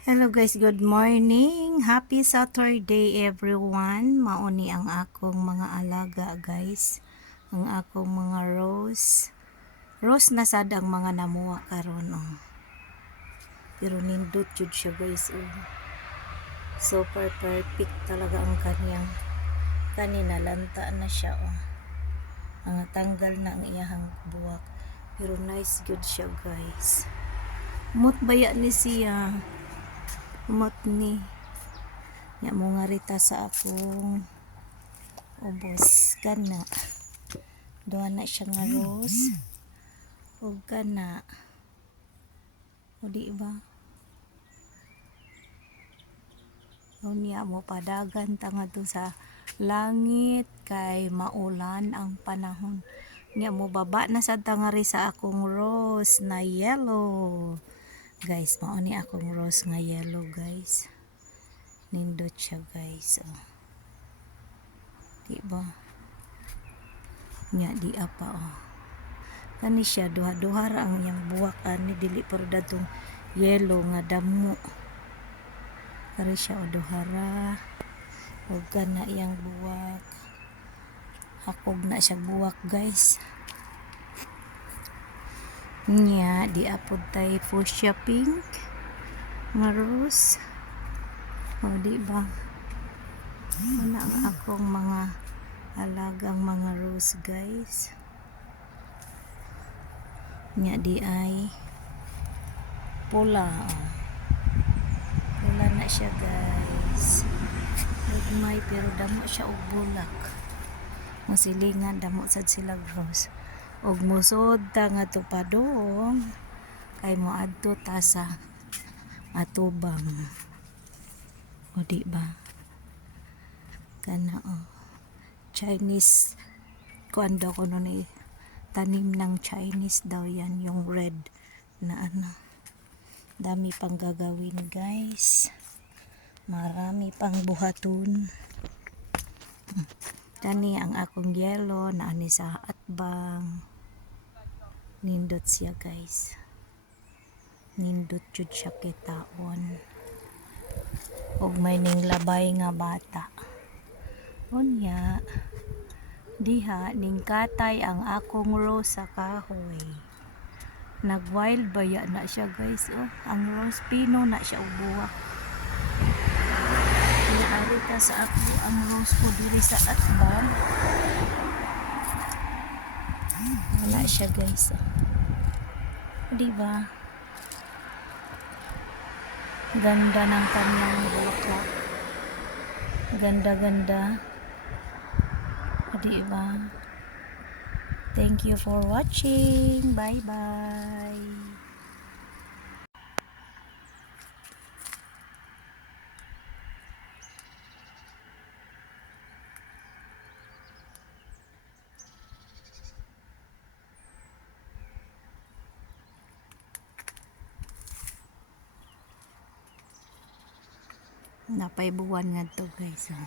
Hello guys, good morning. Happy Saturday everyone. Mauni ang akong mga alaga guys. Ang akong mga rose. Rose na sad ang mga namuha karon oh. Pero nindot jud siya guys oh. Super perfect talaga ang kaniyang kanina lanta na siya oh. Ang tanggal na ang iyahang buwak. Pero nice good siya guys. Mut baya ni siya. Umot ni nya mo nga rita sa akong ubos kana duha na siya nga rose ug kana o di ba o niya mo padagan tanga to sa langit kay maulan ang panahon niya mo baba na sad tangari sa akong rose na yellow guys mao ni akong rose nga yellow guys. Nindot siya guys oh. Diba? Nya di apa oh. Kani siya duha-duha ra ang iyang buwak ani dili pero datong yellow nga damo. Kari siya o duha ra. Ug kana iyang buwak. Hakog na siya buwak guys. Nya di apod tay fuchsia pink nga rose. O di ba? Wala ang akong mga alagang mga rose guys. Nya di ay pula oh. Pula na siya guys. Nagmay pero damo siya og bulak. Musilingan damo sad sila rose. Og musod ta nga tupadong kay moadto ta sa atubang. O di ba? Kana oh. Chinese kuan daw ko nun eh. Tanim ng Chinese daw yan yung red na ano. Dami pang gagawin guys. Marami pang buhaton. Kani ang akong yellow na ani sa atbang. Nindot siya guys. Nindot jud siya kitaon. Og may ning labay nga bata. Unya diha ning katay ang akong rose sa kahoy. Nag wild baya na siya guys oh. Ang rose pino na siya og buwak. Ari ka sa ako ang rose ko diri sa atbang. Wala siya guys oh. Diba? Ganda ng kanyang bulaklak. Ganda-ganda. Diba? Thank you for watching. Bye-bye. Napay buwan nga to guys. Oh.